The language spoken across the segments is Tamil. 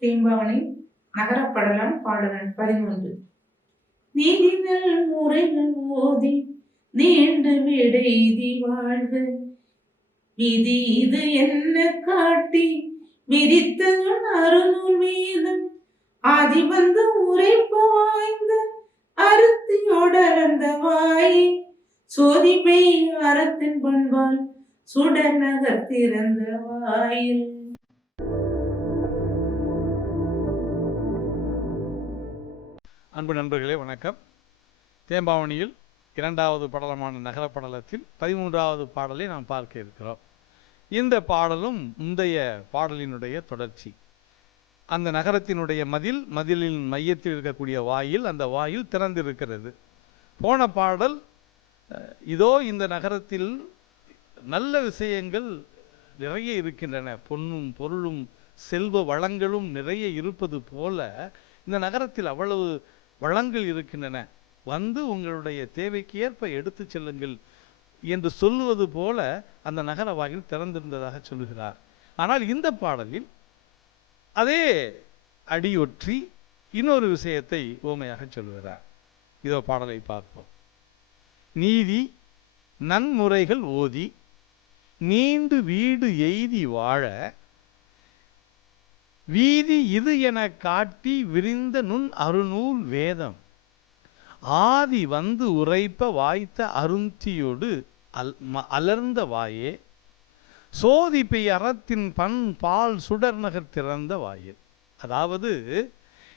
தேம்பாவணி நகரப்படலாம் பாடலன் பதிமூன்று. நீதிகள் முறைகள் ஓதி நீண்டு விடைதி வாழ்க விதி இது என்ன காட்டி? விரித்ததுன் அருநூல் வீதம் ஆதி வந்து உரைப்ப வாய்ந்த அருத்தியோடர்ந்த வாய். சோதிப்பை அறத்தின் பண்பால் சுடர் நகர் திறந்த வாயில். அன்பு நண்பர்களே வணக்கம். தேம்பாவணியில் இரண்டாவது படலமான நகர படலத்தில் பதிமூன்றாவது பாடலை நாம் பார்க்க இருக்கிறோம். இந்த பாடலும் முந்தைய பாடலினுடைய தொடர்ச்சி. அந்த நகரத்தினுடைய மதில் மதிலின் மையத்தில் இருக்கக்கூடிய வாயில் அந்த வாயில் திறந்திருக்கிறது. போன பாடல் இதோ இந்த நகரத்தில் நல்ல விஷயங்கள் நிறைய இருக்கின்றன. பொன்னும் பொருளும் செல்வ வளங்களும் நிறைய இருப்பது போல இந்த நகரத்தில் அவ்வளவு வளங்கள் இருக்கின்றன. வந்து உங்களுடைய தேவைக்கு ஏற்ப எடுத்து செல்லுங்கள் என்று சொல்லுவது போல அந்த நகர வாயில் திறந்திருந்ததாக சொல்லுகிறார். ஆனால் இந்த பாடலில் அதே அடியொற்றி இன்னொரு விஷயத்தை ஓமையாக சொல்லுகிறார். இதோ பாடலை பார்ப்போம். நீதி நன்முறைகள் ஓதி நீண்டு வீடு எய்தி வாழ வீதி இது என காட்டி விரிந்த நுண் அருநூல் வேதம். ஆதி வந்து உரைப்ப வாய்த்த அருந்தியொடு அல் ம- அலர்ந்த வாயே. சோதிப்பை அறத்தின் பண் பால் சுடர் நகர் திறந்த வாயில் அதாவது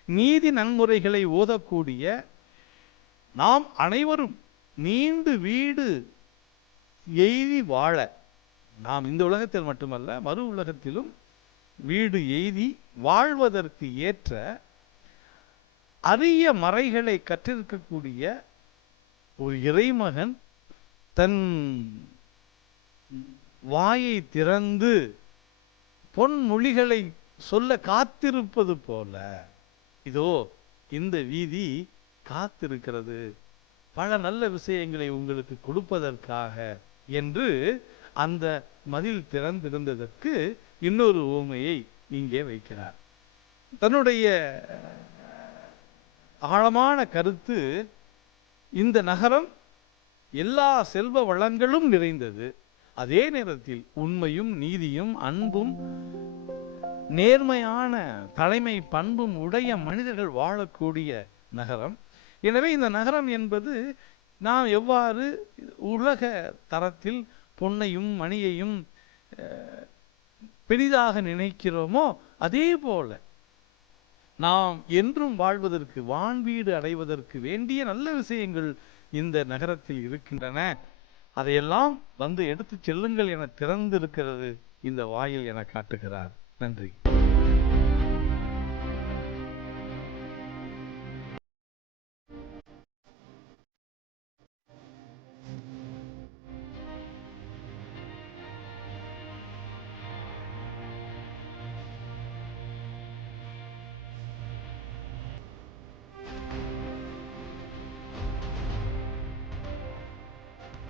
நீதி நன்முறைகளை ஓதக்கூடிய நாம் அனைவரும் நீண்டு வீடு எய்தி வாழ. நாம் இந்த உலகத்தில் மட்டுமல்ல மறு உலகத்திலும் வீடு எய்தி வாழ்வதற்கு ஏற்ற அரிய மறைகளை கற்றிருக்கக்கூடிய ஒரு இறைமகன் தன் வாயை திறந்து பொன்மொழிகளை சொல்ல காத்திருப்பது போல. இதோ இந்த வீதி காத்திருக்கிறது. பல நல்ல விஷயங்களை உங்களுக்கு கொடுப்பதற்காக என்று அந்த மதில் திறந்திருந்ததற்கு இன்னொரு ஊமையை இங்கே வைக்கிறார். தன்னுடைய ஆழமான கருத்து இந்த நகரம் எல்லா செல்வ வளங்களும் நிறைந்தது. அதே நேரத்தில் உண்மையும் நீதியும் அன்பும் நேர்மையான தலைமை பண்பும் உடைய மனிதர்கள் வாழக்கூடிய நகரம். எனவே இந்த நகரம் என்பது நாம் எவ்வாறு உலக தரத்தில் பொன்னையும் மணியையும் அஹ், பெரிதாக நினைக்கிறோமோ அதே போல நாம் என்றும் வாழ்வதற்கு வான்வீடு அடைவதற்கு வேண்டிய நல்ல விஷயங்கள் இந்த நகரத்தில் இருக்கின்றன. அதையெல்லாம் வந்து எடுத்துச் செல்லுங்கள் என திறந்திருக்கிறது இந்த வாயில் என காட்டுகிறார். நன்றி.